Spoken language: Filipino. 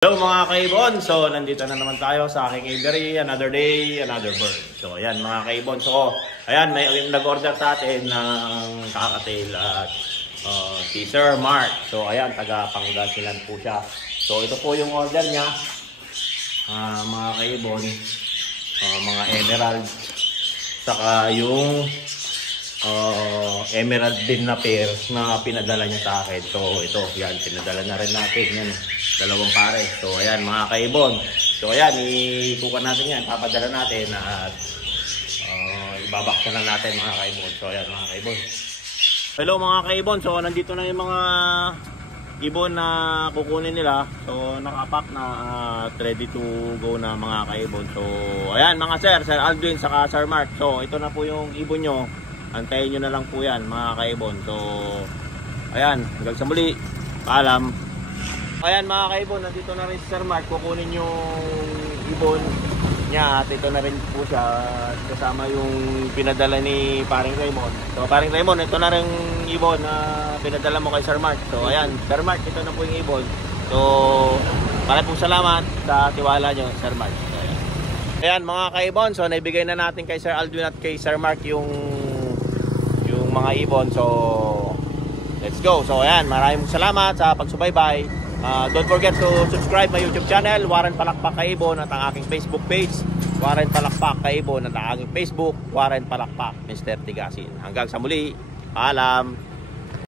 Hello mga kaibon, so nandito na naman tayo sa aking aviary, another day, another bird. So ayan mga kaibon, so ayan may nag-order sa atin ng kakatail at si Sir Mark. So ayan, taga Pangasinan po siya. So ito po yung order niya, mga kaibon, mga emerald, saka yung emerald din na pair na pinadala niya sa akin. So ito, yan, pinadala na rin natin yan, dalawang pare. So ayan mga kaibon, so ayan, ikukuha natin yan, papadala natin at ibabaksan na natin mga kaibon. So ayan mga kaibon, hello mga kaibon, so nandito na yung mga ibon na kukunin nila. So nakapack na at ready to go na mga kaibon. So ayan mga Sir Alvin saka Sir Mark, so ito na po yung ibon nyo. Antayin nyo na lang po yan mga kaibon. So ayan, hanggang sa muli, paalam. Ayan mga kaibon, nandito na rin si Sir Mark, kukunin yung ibon niya at ito na rin po siya kasama yung pinadala ni Paring Raymond. So Paring Raymond, ito na rin ibon na pinadala mo kay Sir Mark. So ayan, Sir Mark, ito na po yung ibon. So maraming pong salamat sa tiwala nyo, Sir Mark. So, ayan mga kaibon, so naibigay na natin kay Sir Alvin at kay Sir Mark yung mga ibon. So let's go. So ayan, maraming salamat sa pagsubaybay. Don't forget to subscribe my YouTube channel, Warren Palakpak Kaibon, at ang aking Facebook page, Warren Palakpak Kaibon, at ang aking Facebook, Warren Palakpak Mr. Tigasin. Hanggang sa muli, paalam.